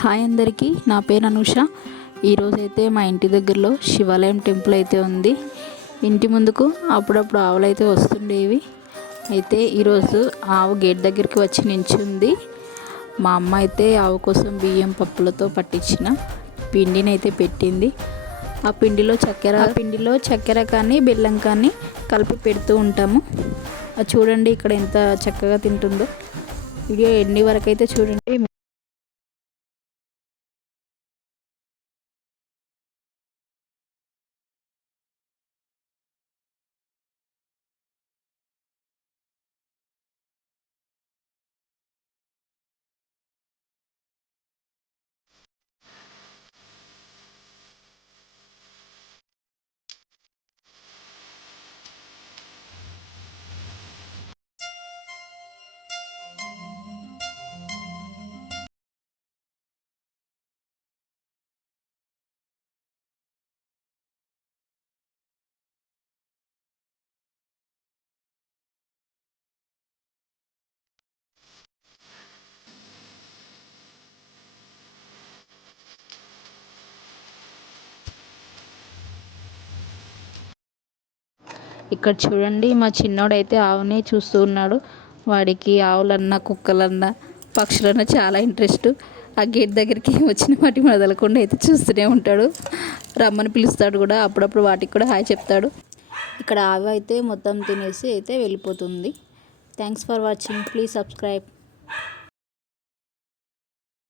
Hi అందరికీ, నా పేరు అనూష. ఈరోజైతే మా ఇంటి దగ్గరలో శివాలయం టెంపుల్ అయితే ఉంది. ఇంటి ముందుకు అప్పుడప్పుడు ఆవులు అయితే వస్తుండేవి. అయితే ఈరోజు ఆవు గేట్ దగ్గరికి వచ్చి నించుంది. మా అమ్మ అయితే ఆవు కోసం బియ్యం పప్పులతో పట్టించిన పిండిని అయితే పెట్టింది. ఆ పిండిలో చక్కెర కానీ బెల్లం కానీ కలిపి పెడుతూ ఉంటాము. అది చూడండి ఇక్కడ ఎంత చక్కగా తింటుందో. వీడియో ఎన్ని వరకు అయితే చూడండి. ఇక్కడ చూడండి, మా చిన్నోడైతే ఆవుని చూస్తూ ఉన్నాడు. వాడికి ఆవులన్నా కుక్కలన్నా పక్షులన్నా చాలా ఇంట్రెస్ట్. ఆ గేట్ దగ్గరికి వచ్చిన వాటి వదలకుండా అయితే చూస్తూనే ఉంటాడు. రమ్మని పిలుస్తాడు కూడా, అప్పుడప్పుడు వాటికి కూడా హాయ్ చెప్తాడు. ఇక్కడ ఆవు అయితే మొత్తం తినేసి అయితే వెళ్ళిపోతుంది. Thanks for watching. Please subscribe.